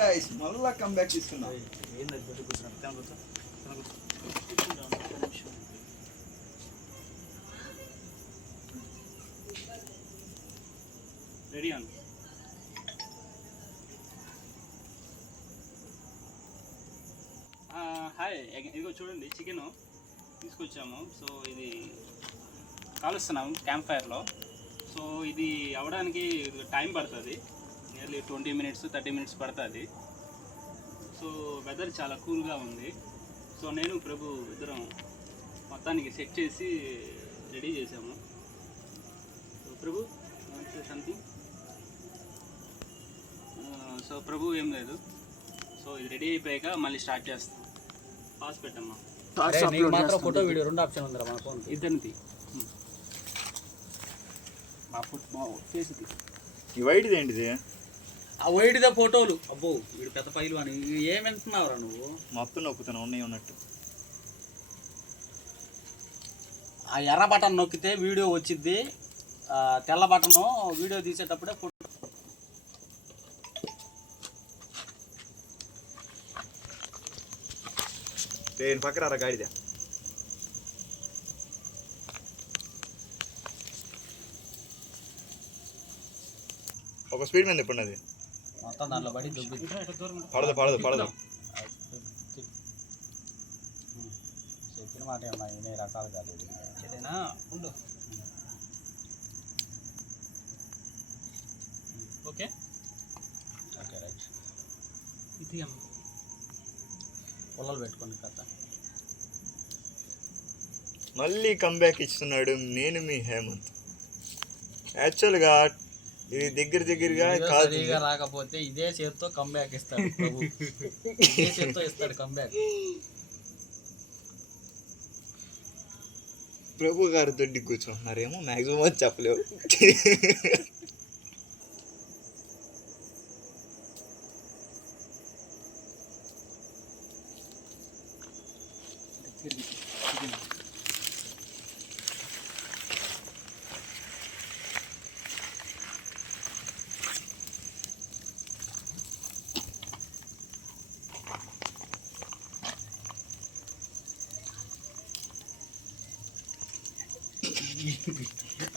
Guys మళ్ళా comeback తీసుకున్నాం. Ready అన్న. హాయ్, ఇదిగో చూడండి చికెన్ తీసుకొచ్చాము. సో ఇది కాలుస్తున్నాము క్యాంప్ ఫైర్లో. సో ఇది అవ్వడానికి టైం పడుతుంది, నియర్లీ 20 minutes 30 minutes పడుతుంది. సో వెదర్ చాలా కూల్గా ఉంది. సో నేను ప్రభు ఇద్దరం మొత్తానికి సెట్ చేసి రెడీ చేసాము. సో ప్రభు సంథింగ్. సో ప్రభు ఏం లేదు. సో ఇది రెడీ అయిపోయాక మళ్ళీ స్టార్ట్ చేస్తాం. పాస్ పెట్టమ్మా. మాత్రం ఫోటో వీడియో 2 ఆప్షన్ ఉందిరా మన ఫోన్. ఇద్దరిది మా ఫేస్ ఈ వైట్ది ఏంటిది? ఆ వైట్దే ఫోటోలు. అబ్బో వీడు పెద్ద పైలు అని ఏమెంటున్నావురా నువ్వు? మొత్తం నొక్కుతాను ఉన్నాయి ఉన్నట్టు. ఆ ఎర్ర బటన్ నొక్కితే వీడియో వచ్చిద్ది, తెల్ల బటన్ వీడియో తీసేటప్పుడే ఫోటో. నేను పక్కన రా గాడిదా. ఒక స్పీడ్ మీద ఇప్పుడు అది మొత్తం దాంట్లో పడి దుబ్బి పడదు పడదు పడదు. చెప్పిన మాట ఏమన్నా ఇన్ని రకాలు కాదు. ఏదైనా ఉండు. Okay okay right. ఇది అమ్మ పొలాలు పెట్టుకోండి కథ. మళ్ళీ కంబ్యాక్ ఇస్తున్నాడు. నేను మీ హేమంత్. యాక్చువల్గా ఇది దగ్గరగా కాదు. సరిగా రాకపోతే ఇదే చేత్తో కంబ్యాక్ ఇస్తాడు ప్రభు. ఇదే చేత్తో ఇస్తాడు కంబ్యాక్. ప్రభు గారు దొడ్డి కూర్చుంటున్నారేమో మ్యాక్సిమం అది చెప్పలేవు.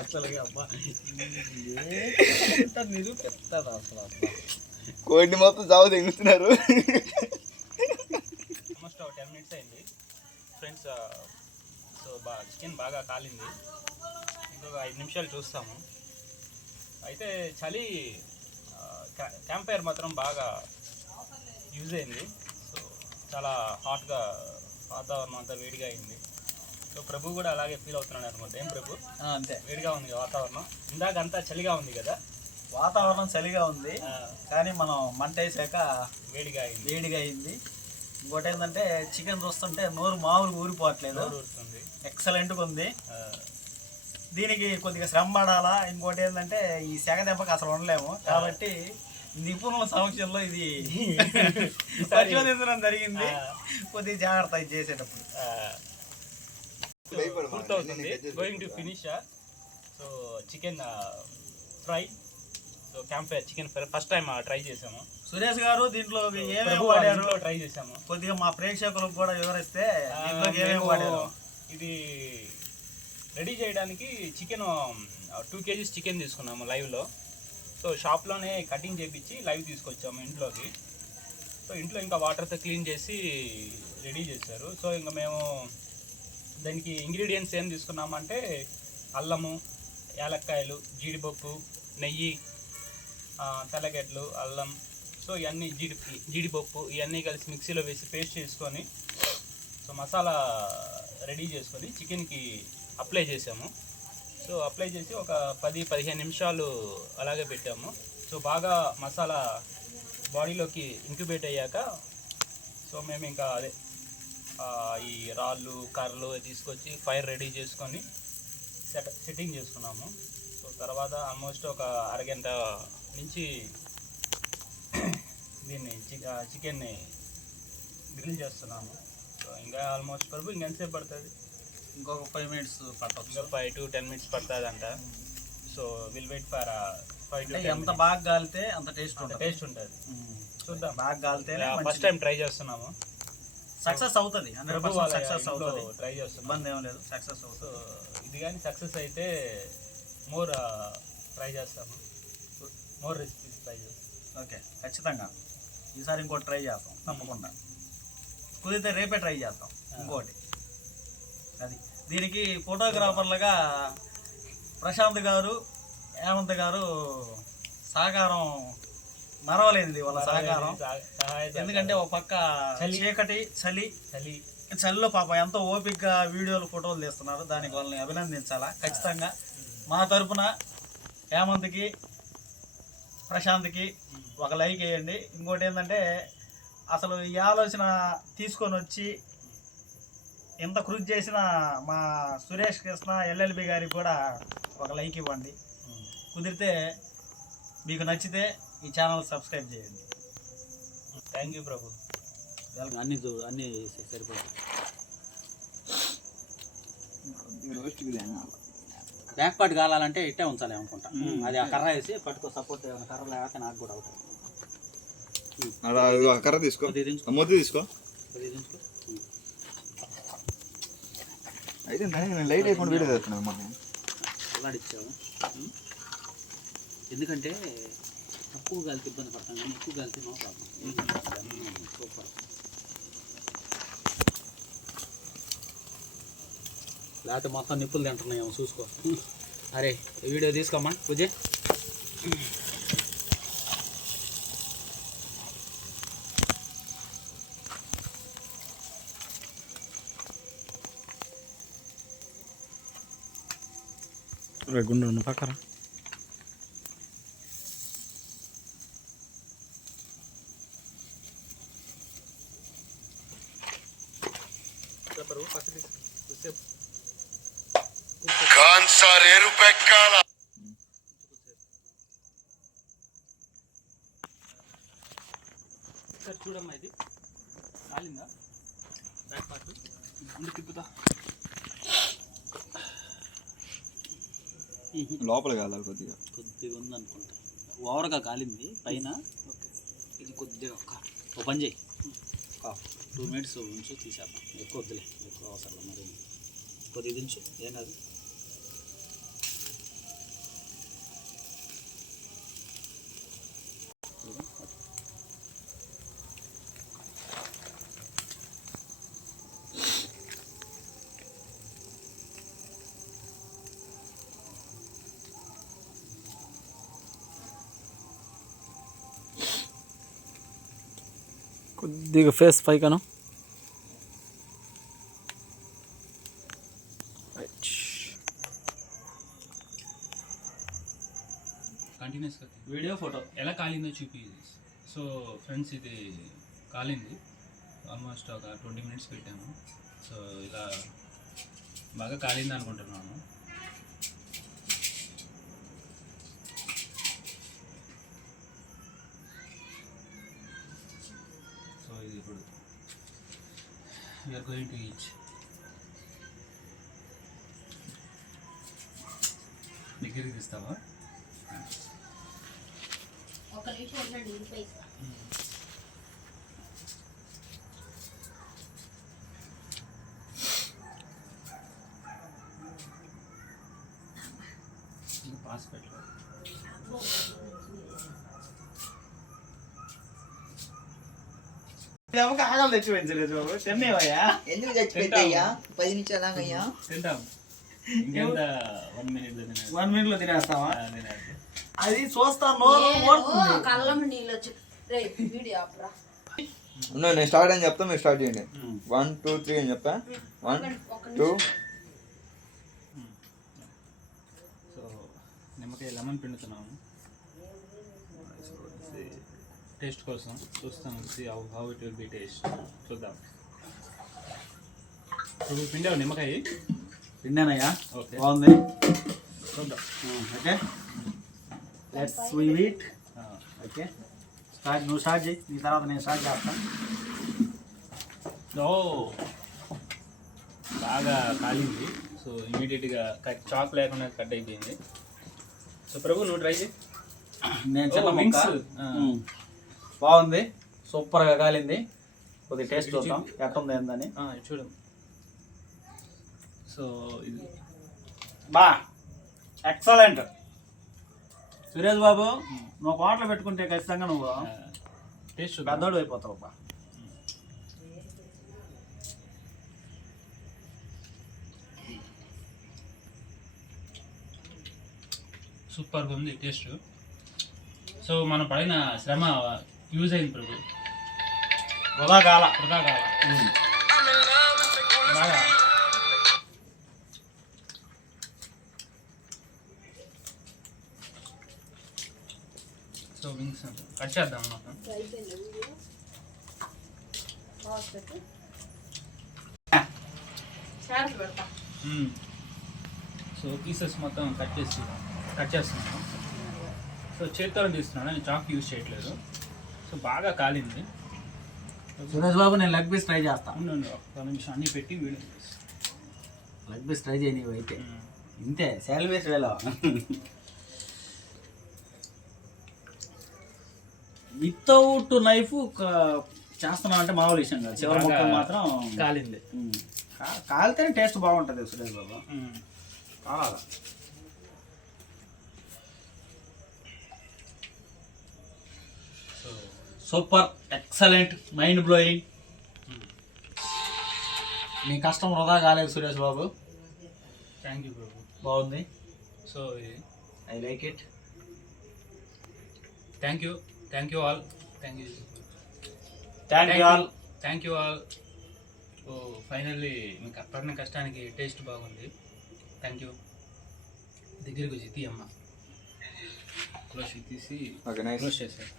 అసలుగా అబ్బా మీరు పెద్దది అసలు. అబ్బా కోడిని మొత్తం చావు తెగుతున్నారు. ఆల్మోస్ట్ 10 minutes అయింది ఫ్రెండ్స్. సో చికెన్ బాగా కాలింది. ఇంకొక 5 నిమిషాలు చూస్తాము. అయితే చలి క్యాంప్ ఫైర్ మాత్రం బాగా యూజ్ అయింది. సో చాలా హాట్గా వాతావరణం అంతా వేడిగా అయింది. సో ప్రభు కూడా అలాగే ఫీల్ అవుతున్నాడు అనుకుంటా. ఏం ప్రభు? అంతే, వేడిగా ఉంది వాతావరణం. ఇందాక అంతా చలిగా ఉంది కదా. వాతావరణం చలిగా ఉంది కానీ మనం మంట వేసాక వేడిగా అయింది. ఇంకోటి ఏంటంటే చికెన్ చూస్తుంటే నోరు మామూలుగా ఊరిపోవట్లేదు. ఊరుతుంది. ఎక్సలెంట్గా ఉంది. దీనికి కొద్దిగా శ్రమ పడాలా. ఇంకోటి ఏంటంటే ఈ సెగ దెబ్బకి అసలు ఉండలేము కాబట్టి నిపుణుల సమక్షంలో ఇది పరిశోధించడం జరిగింది. కొద్దిగా జాగ్రత్త ఇది చేసేటప్పుడు. పూర్తవుతుంది. Going to finish. So chicken fry. So camp fire chicken fry first time try చేసాము. సురేష్ గారు దీంట్లో ఏమేమి వాడారు ట్రై చేసాము. కొద్దిగా మా ప్రేక్షకులకు కూడా వివరిస్తే ఏమేమి వాడారు. ఇది రెడీ చేయడానికి చికెన్ 2 kgs చికెన్ తీసుకున్నాము లైవ్లో. సో షాప్లోనే కటింగ్ చేయించి లైవ్ తీసుకొచ్చాము ఇంట్లోకి. సో ఇంట్లో ఇంకా వాటర్తో క్లీన్ చేసి రెడీ చేశారు. సో ఇంకా మేము దానికి ఇంగ్రీడియంట్స్ ఏం తీసుకున్నామంటే అల్లము, యాలక్కాయలు, జీడిపప్పు, నెయ్యి, తెల్లగడ్డలు, అల్లం, సో ఇవన్నీ జీడిపప్పు ఇవన్నీ కలిసి మిక్సీలో వేసి పేస్ట్ చేసుకొని సో మసాలా రెడీ చేసుకొని చికెన్కి అప్లై చేసాము. సో అప్లై చేసి ఒక 10-15 నిమిషాలు అలాగే పెట్టాము. సో బాగా మసాలా బాడీలోకి ఇంక్యుబేట్ అయ్యాక సో మేము ఇంకా అదే ఈ రాళ్ళు కర్రలు తీసుకొచ్చి ఫైర్ రెడీ చేసుకొని సెట్టింగ్ చేసుకున్నాము. సో తర్వాత ఆల్మోస్ట్ ఒక అరగంట నుంచి దీన్ని చికెన్ని గ్రిల్ చేస్తున్నాము. సో ఇంకా ఆల్మోస్ట్ ప్రభు ఇంకెంతసేపు పడుతుంది? ఇంకొక 5 minutes పడుతుంది. ఇంకా 5 to 10 minutes పడుతుంది అంట. So will wait for 5 to 10 ఎంత బాగా కాలితే అంత టేస్ట్ ఉంటుంది. చూద్దాం, బాగా కాలితేనే ఫస్ట్ టైం ట్రై చేస్తున్నాము. సక్సెస్ అవుతుంది, 100% సక్సెస్ అవుతుంది, ట్రై చేస్తున్నాం, ఇబ్బంది ఏం లేదు, సక్సెస్ అవుతుంది. సో ఇది కానీ సక్సెస్ అయితే మోర్ ట్రై చేస్తాము, మోర్ రెసిపీస్ ట్రై చేస్తాం. ఓకే, ఖచ్చితంగా ఈసారి ఇంకోటి ట్రై చేస్తాం తప్పకుండా, కుదిరితే రేపే ట్రై చేస్తాం ఇంకోటి. అది దీనికి ఫోటోగ్రాఫర్లుగా ప్రశాంత్ గారు, హేమంత్ గారు సహకారం మరవలేనిది వాళ్ళ సహకారం. ఎందుకంటే ఒక పక్క చీకటి చలిలో పాప ఎంతో ఓపికగా వీడియోలు ఫోటోలు తీస్తున్నారు, దానికి వాళ్ళని అభినందించాలా ఖచ్చితంగా. మా తరపున హేమంత్కి ప్రశాంత్కి ఒక లైక్ వేయండి. ఇంకోటి ఏంటంటే అసలు ఈ ఆలోచన తీసుకొని వచ్చి ఎంత కృషి చేసిన మా సురేష్ కృష్ణ ఎల్ఎల్బి గారికి కూడా ఒక లైక్ ఇవ్వండి. కుదిరితే మీకు నచ్చితే ఈ ఛానల్ సబ్స్క్రైబ్ చేయండి. థ్యాంక్ యూ ప్రభు. అన్నీ సరిపోతుంది. బ్యాక్ పార్ట్ కావాలంటే ఇట్టే ఉంచాలి అనుకుంటా, అది ఆ కర్ర వేసి పట్టుకో, సపోర్ట్ కర్ర లేకపోతే నాకు కూడా అవుతుంది. కర్ర తీసుకో, మొద్దు తీసుకో. అయితే నేను లైట్ అయిపోయిన వీడియో చేస్తున్నాను మనం అలాడిచ్చావు. ఎందుకంటే తక్కువ కలిసి ఇబ్బంది పడతాను, కానీ ఎక్కువ కలిసి నో ప్రాబ్లం. సూపర్. లేకపోతే మొత్తం నిప్పులు తింటున్నాయేమో చూసుకో. అరే వీడియో తీసుకోమ్మా పూజ. గుండు పక్కన చూడమ్మా, ఇది కాలిందా బ్యాక్ పార్ట్? ముందు తిప్పుతా. లోపల కావాలి కొద్దిగా ఉందనుకుంటా, ఓవర్గా కాలింది పైన. ఇది కొద్దిగా ఒక పని చేయి, 2 minutes ఉంచు, తీసేద్దాం. ఎక్కువ వద్దులే, ఎక్కువ అవసరం మరి, కొద్దిగా దించు, ఏం కాదు. కొద్దిగా ఫేస్ పైకను. కంటిన్యూస్గా వీడియో ఫోటో ఎలా కాలిందో చూపి. సో ఫ్రెండ్స్, ఇది కాలింది ఆల్మోస్ట్ ఒక 20 minutes పెట్టాము. సో ఇలా బాగా కాలింది అనుకుంటున్నాను. సో ఇది ఇప్పుడు వీఆర్ గోయింగ్ టు ఈచ్. దగ్గరికి తీస్తావా? ఒక నిమిషం ఉండండి, పాస్ పెట్టు. ఆగలు తెచ్చిపోయించలేదు, తిన్నేవయ్యా? ఎందుకు చచ్చిపోతాయ్యా? 10 నిమిషాలాగయ్యా తింటాం. ఇంకెంత 1 minute లో 1 minute లో తినేస్తావా? తినేస్తాం. అది చూస్తా నోరు ఓడుతుంది. కళ్ళం నీళ్ళు వచ్చి వీడియో ఆపరా. నేను స్టార్ట్ అని చెప్తా, మీరు స్టార్ట్ చేయండి. 1 2 3 అని చెప్పా. 1 2. సో నిమ్మకాయ లెమన్ పిండుతున్నాము టేస్ట్ కోసం. చూస్తాను, how it will be taste. చూద్దాం. ఇప్పుడు పిండావు నిమ్మకాయ? తిన్నానయ్యా, ఓకే, బాగుంది. చూద్దాం. Okay, let's we eat. Okay, నువ్వు స్టార్ట్ చేయి, నీ తర్వాత నేను స్టార్ట్ చేస్తాను. ఓ బాగా కాలింది. సో ఇమీడియట్గా చాక్ లేకుండా కట్ అయిపోయింది. సో ప్రభు, నువ్వు ట్రై చేయి. నేను చిన్న ముక్క. బాగుంది, సూపర్గా కాలింది. కొద్దిగా టేస్ట్ చూద్దాం ఎట్టుంది ఏందని. చూడు. సో ఇది బా ఎక్సలెంట్. సురేష్ బాబు, నువ్వు హోటల్ పెట్టుకుంటే ఖచ్చితంగా నువ్వు టేస్ట్ పెద్దోడు అయిపోతావు బా. సూపర్గా ఉంది టేస్ట్. సో మనం పడిన శ్రమ యూజ్ అయింది ప్రభు, వృధా కాల. బాగా సో వింగ్స్ కట్ చేద్దాం మనం. సో పీసెస్ మొత్తం కట్ చేస్తున్నాను. సో చేతితో తీస్తున్నాను, నేను చాక్ యూజ్ చేయట్లేదు. సో బాగా కాలింది. సురేష్ బాబు, నేను లెగ్ పీస్ ట్రై చేస్తా. ఉండండి ఒక్క నిమిషం, అన్నీ పెట్టి వీడియో లెగ్ పీస్ ట్రై చేయి నీవు అయితే. ఇంతే శాల్వేస్ వేలో వితౌట్ నైఫ్ చేస్తున్నాం అంటే మామూలు విషయం కాదు. చివరి ముక్కలు మాత్రం కాలింది. కాలితేనే టేస్ట్ బాగుంటుంది సురేష్ బాబు. కావాలి. Super, excellent, mind blowing. నీ కష్టం వృధా కాలేదు సురేష్ బాబు. థ్యాంక్ యూ ప్రభు. బాగుంది. So I like it. Thank you all. Thank you all. So finally మీకు పడిన కష్టానికి టేస్ట్ బాగుంది. Thank you. దగ్గరికి వచ్చి తీయమ్మ, క్లోజ్ తీసి ఓకే, నైస్. క్లోజ్ చేశారు.